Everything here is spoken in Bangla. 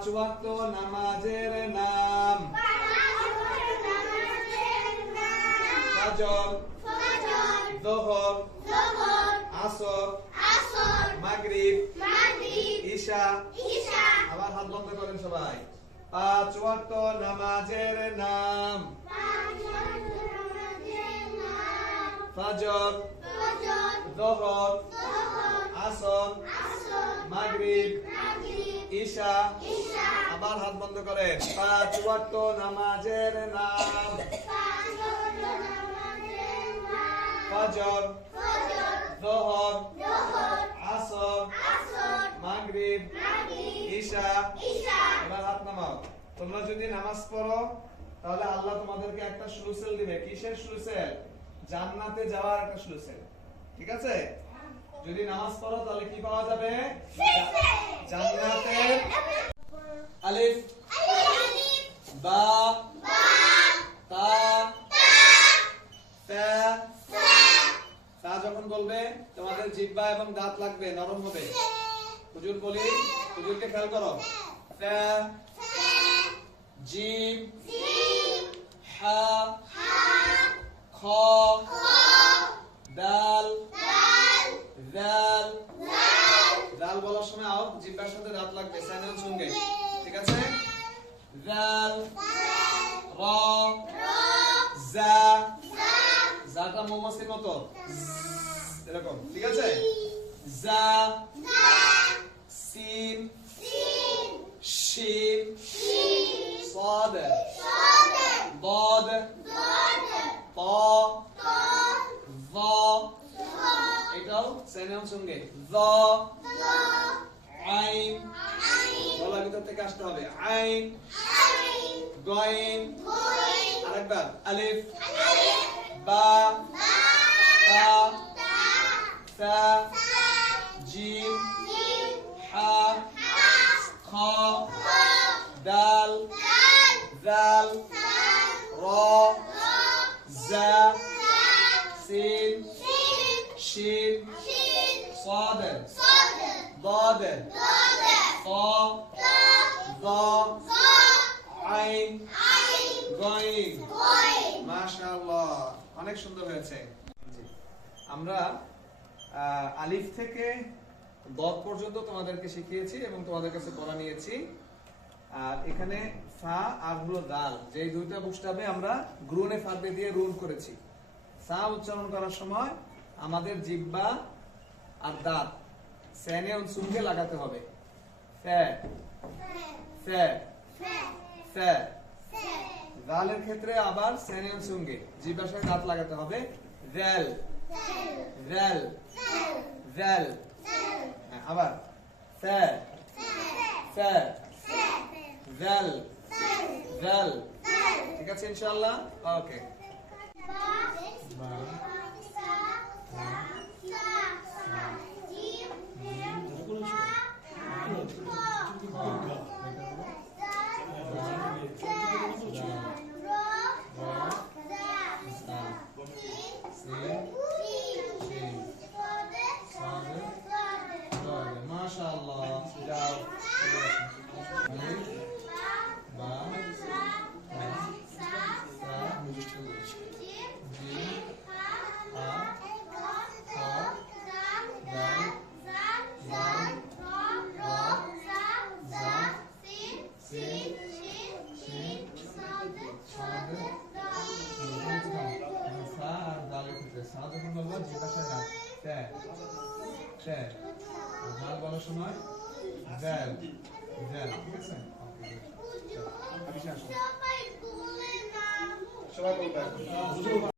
পাঁচ ওয়াক্ত নামাজের নাম। ফজর, যোহর, আসর, মাগরিব, ঈশা। আবার হাত বন্ধ করেন সবাই। পাঁচ ওয়াক্ত নামাজের নাম। ফজর, যোহর, আসর, মাগরিব, ঈশা। আবার হাত বন্ধ করেন। পাঁচ ওয়াক্ত নামাজের নাম। ফজর, যোহর, আসর, মাগরিব, ঈশা। এবার হাত নামাও। তোমরা যদি নামাজ পড়ো তাহলে আল্লাহ তোমাদেরকে একটা সুলুসেল দিবে। কিসের সুলুসেল? জান্নাতে যাওয়ার একটা সুলুসেল। ঠিক আছে? যদি নামাজ পড়ো তাহলে কি পাওয়া যাবে? জান্নাতে আলিফ, বা, তা, তা। তা যখন বলবে তোমাদের জিহ্বা এবং দাঁত লাগবে, নরম হবে। হুজুর বলি, হুজুরকে খেয়াল করো। তা, জিম, হা, খ, দাল, জাল। জাল বলার সময় আও জিহ্বার সাথে দাঁত লাগবে, সাইনের সঙ্গে। ঠিক আছে? জাল, র, জা। জাটা মৌমাছির মতো এরকম। ঠিক আছে? জা, সিন, শিন, صاد ضاد طا ظا। এটাও সাইনের সঙ্গে। য, আইন। গলার ভিতর থেকে আসতে হবে। আইন, গইন। আরেকবার আলিফ, বা, তা, সা, জিম, হা, খ, দাল, জাল, র, জা, সিন, শিন, صاد ضاد طا ظا আইন, গইন। মাশাআল্লাহ, অনেক সুন্দর হয়েছে। আমরা আলিফ থেকে দদ পর্যন্ত তোমাদেরকে শিখিয়েছি এবং তোমাদের কাছে পড়া নিয়েছি। আর এখানে ফা আর হলো দাল, যে দুইটা বুস্টাবে আমরা গ্রুনে ফাবে দিয়ে রুল করেছি। সা উচ্চারণ করার সময় আমাদের জিহ্বা আর দাঁত সেনে ও সুঙ্গে লাগাতে হবে। ফে ফে ফে। দালের ক্ষেত্রে আবার সেনে ও সুঙ্গে জিহ্বার সাথে দাঁত লাগাতে হবে। Rail rail rail. আবার ফে ফে রেল রেল। ঠিক আছে ইনশাআল্লাহ? ওকে। মাশাআল্লাহ। যাও বলার সময় ঠিক আছে? সবাই বলবে